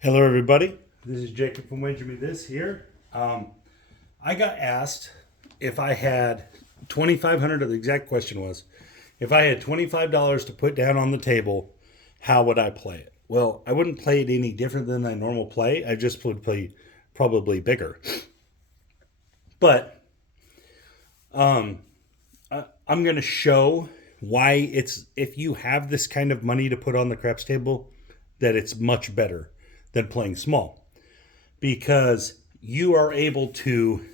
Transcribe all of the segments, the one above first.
Hello, everybody. This is Jacob from Wager Me This here. I got asked if I had 2,500. The exact question was, if I had $25 to put down on the table, how would I play it? Well, I wouldn't play it any different than I normal play. I just would play probably bigger. But I'm going to show why it's if you have this kind of money to put on the craps table, that it's much better than playing small, because you are able to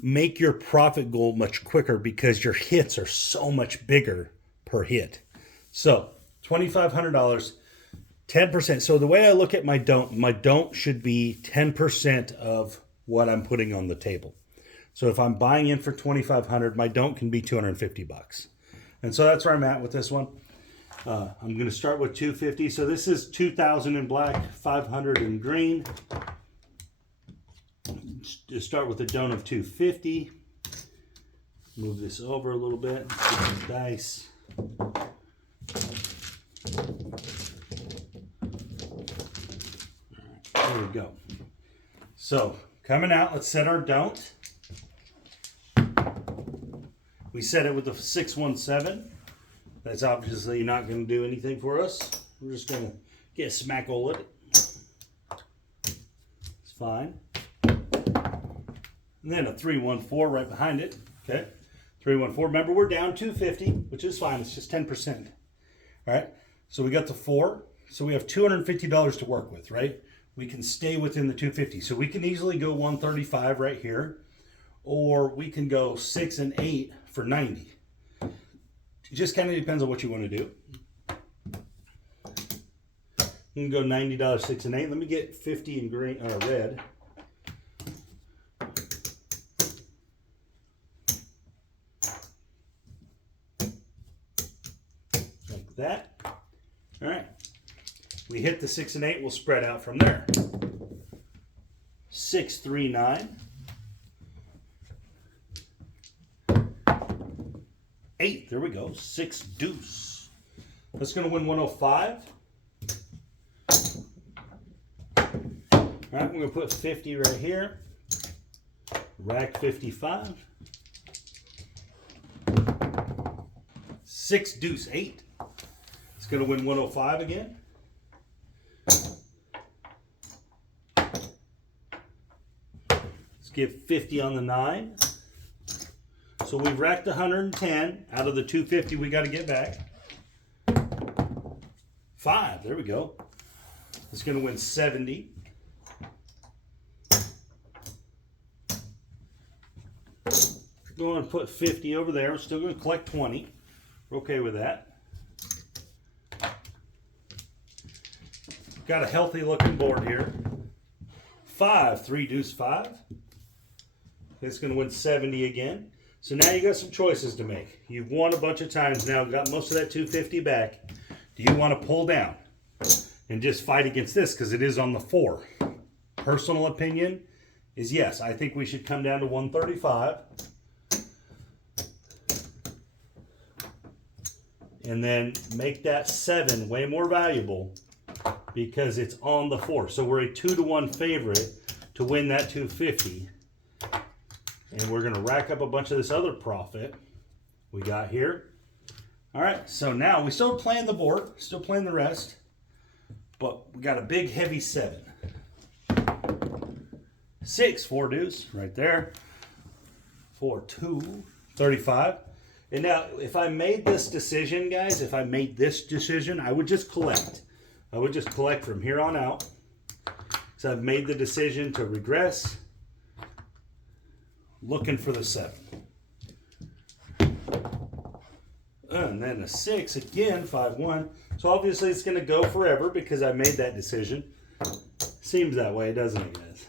make your profit goal much quicker because your hits are so much bigger per hit. So $2,500, 10%. So the way I look at my don't should be 10% of what I'm putting on the table. So if I'm buying in for 2,500, my don't can be $250. And so that's where I'm at with this one. I'm going to start with 250. So this is 2,000 in black, 500 in green. Just start with a don't of 250. Move this over a little bit. Get some dice. There we go. So coming out, let's set our don't. We set it with the 617. That's obviously not going to do anything for us. We're just going to get a smack-o at it. It's fine. And then a 314 right behind it. Okay. 314. Remember, we're down 250, which is fine. It's just 10%. All right. So we got the 4. So we have $250 to work with, right? We can stay within the 250. So we can easily go 135 right here. Or we can go 6 and 8 for 90. It just kind of depends on what you want to do. You can go $90, 6 and 8. Let me get 50 in green or red. Like that. All right. We hit the 6 and 8. We'll spread out from there. 6, 3, 9. 8, there we go. 6 deuce. That's going to win 105. All right, we're going to put 50 right here. Rack 55. 6 deuce 8. It's going to win 105 again. Let's give 50 on the 9. So we've racked 110 out of the 250 we got to get back. 5, there we go. It's going to win 70. Go and put 50 over there. We're still going to collect 20. We're okay with that. Got a healthy looking board here. 5, 3 deuce 5. It's going to win 70 again. So now you got some choices to make. You've won a bunch of times now, got most of that 250 back. Do you want to pull down and just fight against this because it is on the 4? Personal opinion is yes. I think we should come down to 135. And then make that 7 way more valuable because it's on the 4. So we're a 2-to-1 favorite to win that 250. And we're going to rack up a bunch of this other profit we got here. All right, so now we still playing the board, still playing the rest, but we got a big heavy 7. 6, 4 deuce right there. 4, 2, 35. And now if I made this decision, guys, if I made this decision, I would just collect. I would just collect from here on out. So I've made the decision to regress. Looking for the 7. And then a 6 again, 5, 1. So obviously it's going to go forever because I made that decision. Seems that way, doesn't it, guys?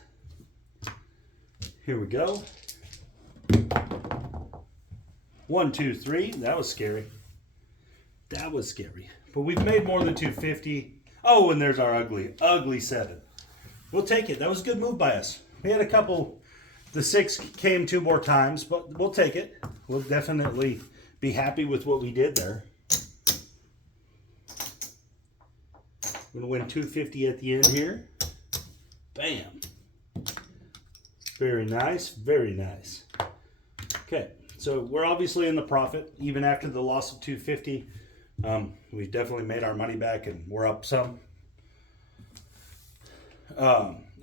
Here we go. 1, 2, 3. That was scary. That was scary. But we've made more than 250. Oh, and there's our ugly 7. We'll take it. That was a good move by us. We had a couple. The 6 came 2 more times, but we'll take it. We'll definitely be happy with what we did there. I'm going to win 250 at the end here. Bam. Very nice, very nice. Okay, so we're obviously in the profit, even after the loss of 250. We definitely made our money back and we're up some.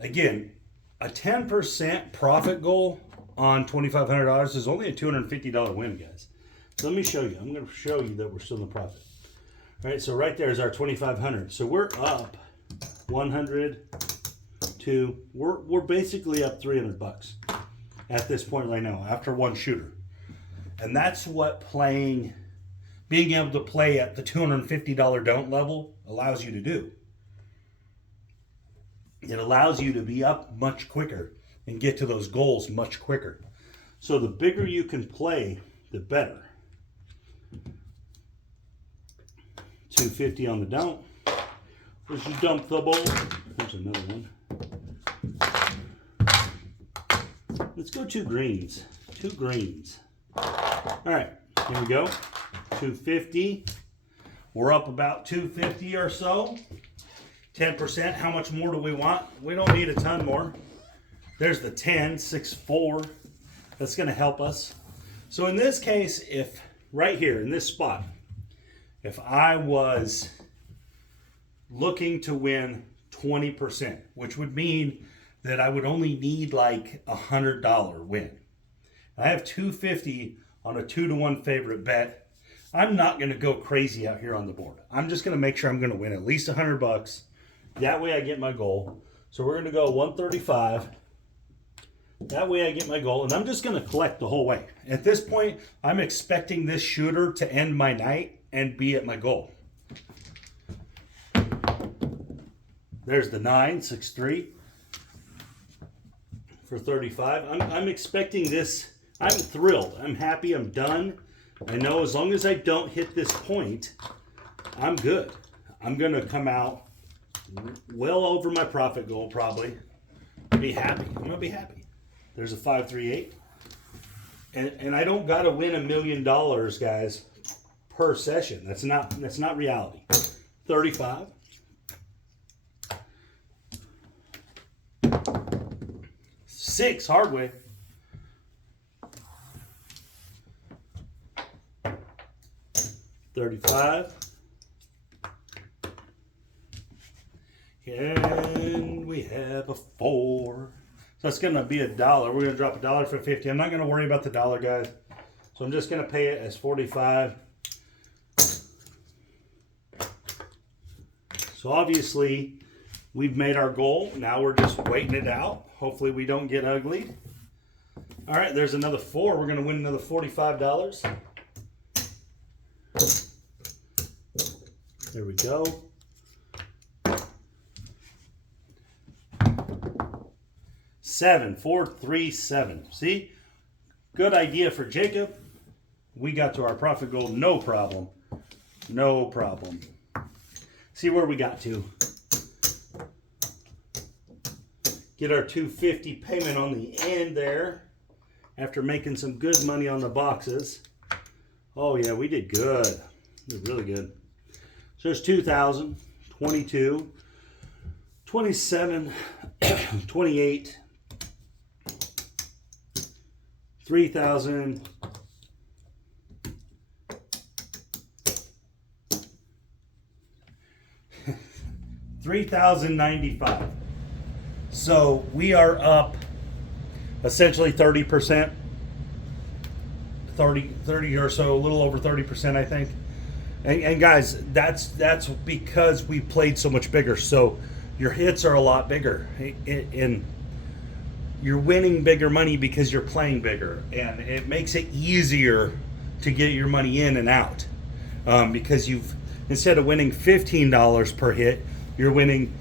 Again, a 10% profit goal on $2,500 is only a $250 win, guys. So let me show you. I'm going to show you that we're still in the profit. All right, so right there is our 2,500. So we're up 100 to, we're basically up 300 bucks at this point right now after one shooter. And that's what being able to play at the $250 don't level allows you to do. It allows you to be up much quicker and get to those goals much quicker. So the bigger you can play, the better. 250 on the don't. Where's your dump the ball? There's another one. Let's go 2 greens. 2 greens. All right, here we go. 250. We're up about 250 or so. 10%. How much more do we want? We don't need a ton more. There's the 10, 6, 4. That's going to help us. So in this case, if right here in this spot, if I was looking to win 20%, which would mean that I would only need like $100 win. I have 250 on a 2-to-1 favorite bet. I'm not going to go crazy out here on the board. I'm just going to make sure I'm going to win at least 100 bucks. That way I get my goal. So we're going to go 135. That way I get my goal, and I'm just going to collect the whole way. At this point, I'm expecting this shooter to end my night and be at my goal. There's the 9, 6, 3 for 35. I'm expecting this. I'm thrilled. I'm happy. I'm done. I know as long as I don't hit this point, I'm good. I'm going to come out well over my profit goal probably. Be happy. I'm going to be happy. There's a 538. And I don't got to win $1 million, guys, per session. That's not reality. 35. Six hard way. $35. And we have a 4. So it's going to be $1. We're going to drop $1 for 50. I'm not going to worry about the dollar, guys. So I'm just going to pay it as 45. So obviously we've made our goal. Now we're just waiting it out. Hopefully we don't get ugly. All right, there's another 4. We're going to win another $45. There we go. Seven, 4, 3, 7. See? Good idea for Jacob. We got to our profit goal, no problem. No problem. See where we got to. Get our 250 payment on the end there after making some good money on the boxes. Oh yeah, we did good. We did really good. So there's 2,000, 22, 27, 28, 3,000, 3,095. So we are up essentially 30%, 30 or so, a little over 30%, I think. And guys, that's because we played so much bigger. So your hits are a lot bigger, and you're winning bigger money because you're playing bigger, and it makes it easier to get your money in and out, because instead of winning $15 per hit, you're winning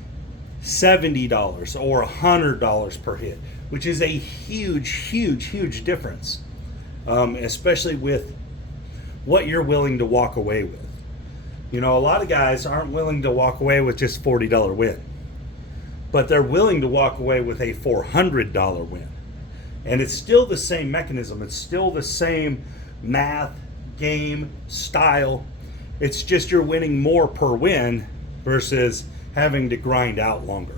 $70 or $100 per hit, which is a huge difference, especially with what you're willing to walk away with. You know, a lot of guys aren't willing to walk away with just $40 win, but they're willing to walk away with a $400 win. And it's still the same mechanism. It's still the same math, game, style. It's just you're winning more per win versus having to grind out longer.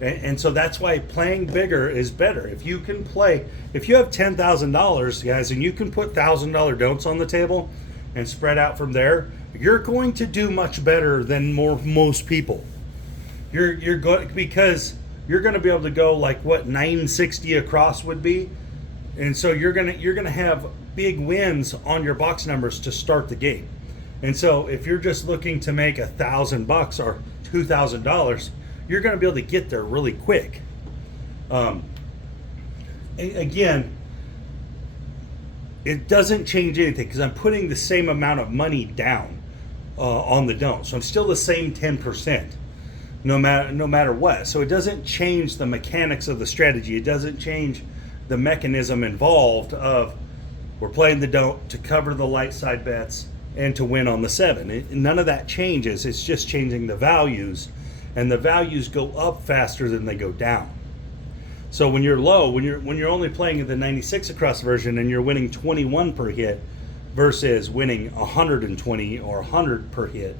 And so that's why playing bigger is better. If you can play, if you have $10,000, guys, and you can put $1,000 don'ts on the table and spread out from there, you're going to do much better than most people. You're going, because you're going to be able to go like what 960 across would be, and so you're gonna have big wins on your box numbers to start the game. And so if you're just looking to make $1,000 or $2,000, you're going to be able to get there really quick. Again, it doesn't change anything because I'm putting the same amount of money down on the don't. So I'm still the same 10%, no matter what. So it doesn't change the mechanics of the strategy. It doesn't change the mechanism involved of we're playing the don't to cover the light side bets and to win on the 7. None of that changes. It's just changing the values. And the values go up faster than they go down. So when you're low, when you're only playing the 96 across version and you're winning 21 per hit versus winning 120 or 100 per hit,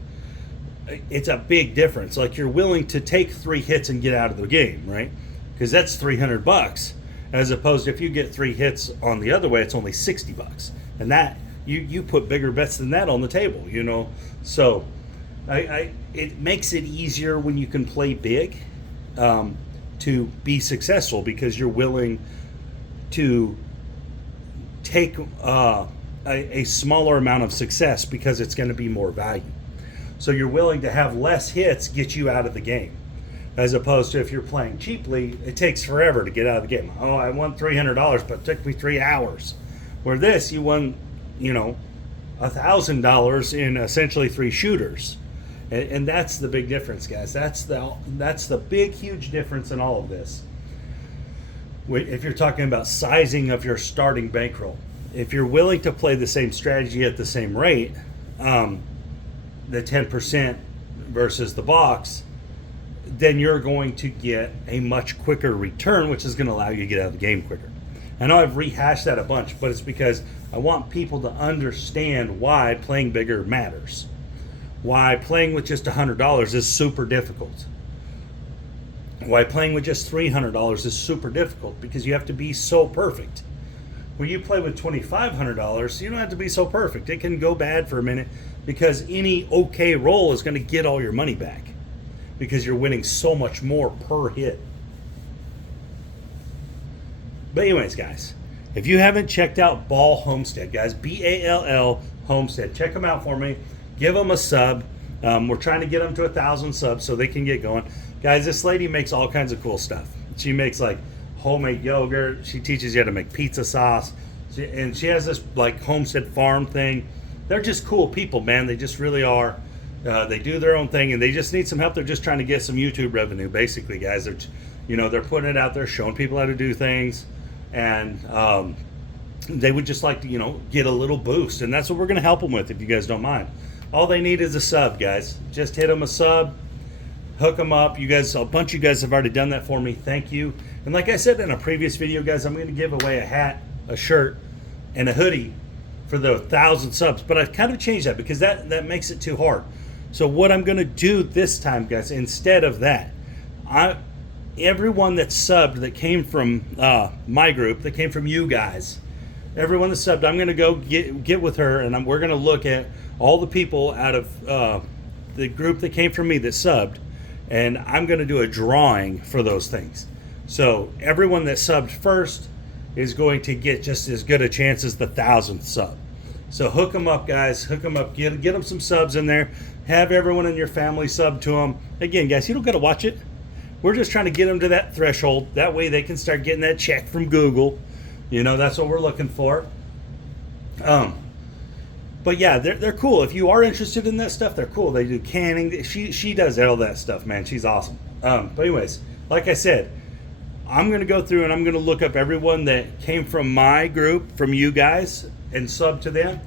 it's a big difference. Like you're willing to take 3 hits and get out of the game, right? Because that's $300, as opposed to if you get 3 hits on the other way, it's only $60, and that you put bigger bets than that on the table, you know. So it makes it easier when you can play big to be successful, because you're willing to take a smaller amount of success because it's going to be more value. So you're willing to have less hits get you out of the game, as opposed to if you're playing cheaply, it takes forever to get out of the game. Oh, I won $300, but it took me 3 hours. Where this, you won, $1,000 in essentially 3 shooters. And that's the big difference, guys. That's the big, huge difference in all of this. If you're talking about sizing of your starting bankroll, if you're willing to play the same strategy at the same rate, the 10% versus the box, then you're going to get a much quicker return, which is going to allow you to get out of the game quicker. I know I've rehashed that a bunch, but it's because I want people to understand why playing bigger matters. Why playing with just $100 is super difficult. Why playing with just $300 is super difficult, because you have to be so perfect. When you play with $2,500, you don't have to be so perfect. It can go bad for a minute, because any okay roll is going to get all your money back, because you're winning so much more per hit. But anyways, guys, if you haven't checked out Ball Homestead, guys, BALL Homestead, check them out for me. Give them a sub. We're trying to get them to 1,000 subs so they can get going. Guys, this lady makes all kinds of cool stuff. She makes like homemade yogurt. She teaches you how to make pizza sauce. And she has this like homestead farm thing. They're just cool people, man. They just really are. They do their own thing, and they just need some help. They're just trying to get some YouTube revenue, basically, guys. They're putting it out there, showing people how to do things, and they would just like to, get a little boost, and that's what we're going to help them with, if you guys don't mind. All they need is a sub, guys. Just hit them a sub, hook them up. You guys, a bunch of you guys have already done that for me. Thank you. And like I said in a previous video, guys, I'm going to give away a hat, a shirt, and a hoodie for the 1,000 subs. But I've kind of changed that because that makes it too hard. So what I'm going to do this time, guys, instead of that, everyone that subbed that came from my group, that came from you guys, everyone that subbed, I'm going to go get with her, and we're going to look at all the people out of the group that came from me that subbed, and I'm going to do a drawing for those things. So everyone that subbed first is going to get just as good a chance as the 1,000th sub. So hook them up, guys. Hook them up. Get them some subs in there. Have everyone in your family sub to them. Again, guys, you don't got to watch it. We're just trying to get them to that threshold. That way they can start getting that check from Google. That's what we're looking for. But yeah, they're cool. If you are interested in that stuff, they're cool. They do canning. She does all that stuff, man. She's awesome. But anyways, like I said, I'm going to go through and I'm going to look up everyone that came from my group, from you guys, and sub to them.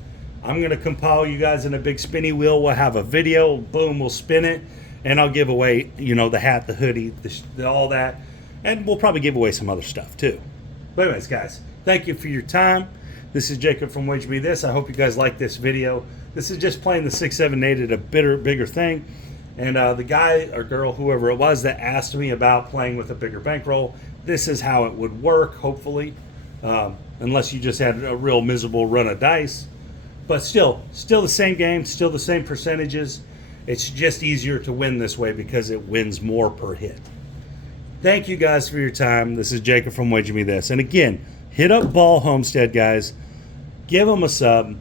I'm going to compile you guys in a big spinny wheel. We'll have a video. Boom, we'll spin it. And I'll give away, the hat, the hoodie, all that. And we'll probably give away some other stuff too. But anyways, guys, thank you for your time. This is Jacob from Wage Me This. I hope you guys like this video. This is just playing the 678 at a bigger thing. And the guy or girl, whoever it was, that asked me about playing with a bigger bankroll, this is how it would work, hopefully. Unless you just had a real miserable run of dice. But still the same game, still the same percentages. It's just easier to win this way because it wins more per hit. Thank you guys for your time. This is Jacob from Wager Me This. And again, hit up Ball Homestead, guys. Give them a sub.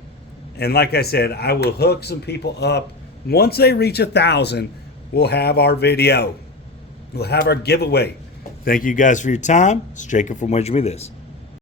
And like I said, I will hook some people up. Once they reach 1,000, we'll have our video. We'll have our giveaway. Thank you guys for your time. It's Jacob from Wager Me This.